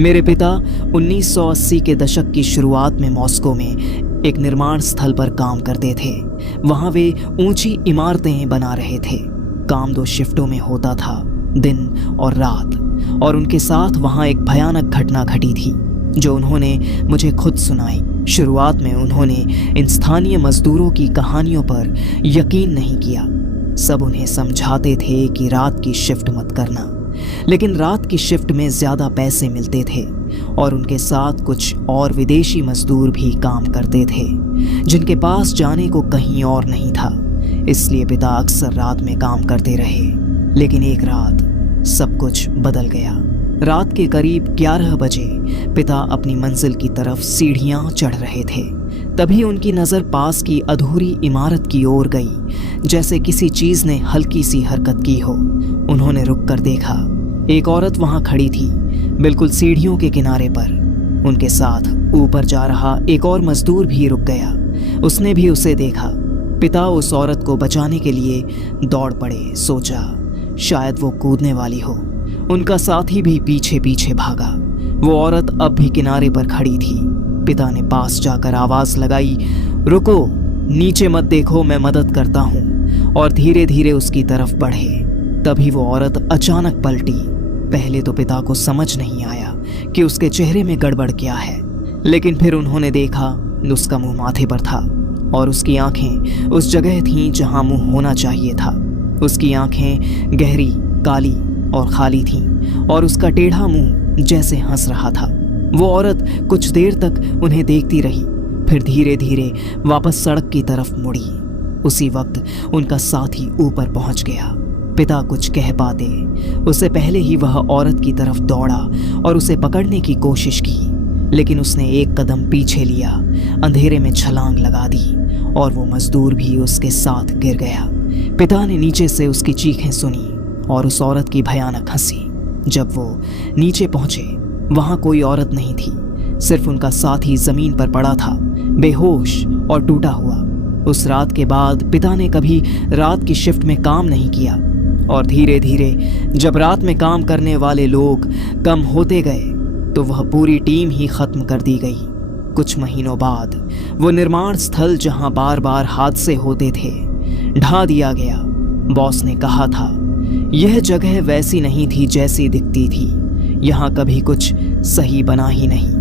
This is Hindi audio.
मेरे पिता 1980 के दशक की शुरुआत में मॉस्को में एक निर्माण स्थल पर काम करते थे। वहां वे ऊंची इमारतें बना रहे थे। काम 2 शिफ्टों में होता था, दिन और रात। और उनके साथ वहां एक भयानक घटना घटी थी जो उन्होंने मुझे खुद सुनाई। शुरुआत में उन्होंने इन स्थानीय मजदूरों की कहानियों पर यकीन नहीं किया। सब उन्हें समझाते थे कि रात की शिफ्ट मत करना, लेकिन रात की शिफ्ट में ज़्यादा पैसे मिलते थे। और उनके साथ कुछ और विदेशी मजदूर भी काम करते थे जिनके पास जाने को कहीं और नहीं था। इसलिए पिता अक्सर रात में काम करते रहे। लेकिन एक रात सब कुछ बदल गया। रात के करीब 11 बजे पिता अपनी मंजिल की तरफ सीढ़ियां चढ़ रहे थे। तभी उनकी नज़र पास की अधूरी इमारत की ओर गई, जैसे किसी चीज़ ने हल्की सी हरकत की हो। उन्होंने रुक कर देखा। एक औरत वहां खड़ी थी, बिल्कुल सीढ़ियों के किनारे पर। उनके साथ ऊपर जा रहा एक और मजदूर भी रुक गया। उसने भी उसे देखा। पिता उस औरत को बचाने के लिए दौड़ पड़े। सोचा शायद वो कूदने वाली हो। उनका साथी भी पीछे पीछे भागा। वो औरत अब भी किनारे पर खड़ी थी। पिता ने पास जाकर आवाज लगाई, रुको, नीचे मत देखो, मैं मदद करता हूँ। और धीरे धीरे उसकी तरफ बढ़े। तभी वो औरत अचानक पलटी। पहले तो पिता को समझ नहीं आया कि उसके चेहरे में गड़बड़ क्या है, लेकिन फिर उन्होंने देखा उसका मुंह माथे पर था और उसकी आंखें उस जगह थीं जहां मुंह होना चाहिए था। उसकी आंखें गहरी, काली और खाली थीं और उसका टेढ़ा मुंह जैसे हंस रहा था। वो औरत कुछ देर तक उन्हें देखती रही, फिर धीरे धीरे वापस सड़क की तरफ मुड़ी। उसी वक्त उनका साथी ऊपर पहुंच गया। पिता कुछ कह पाते उससे पहले ही वह औरत की तरफ दौड़ा और उसे पकड़ने की कोशिश की, लेकिन उसने एक कदम पीछे लिया, अंधेरे में छलांग लगा दी और वो मजदूर भी उसके साथ गिर गया। पिता ने नीचे से उसकी चीखें सुनी और उस औरत की भयानक हंसी। जब वो नीचे पहुंचे, वहां कोई औरत नहीं थी, सिर्फ उनका साथी जमीन पर पड़ा था, बेहोश और टूटा हुआ। उस रात के बाद पिता ने कभी रात की शिफ्ट में काम नहीं किया और धीरे धीरे जब रात में काम करने वाले लोग कम होते गए तो वह पूरी टीम ही खत्म कर दी गई। कुछ महीनों बाद वो निर्माण स्थल जहां बार बार हादसे होते थे ढा दिया गया। बॉस ने कहा था यह जगह वैसी नहीं थी जैसी दिखती थी, यहाँ कभी कुछ सही बना ही नहीं।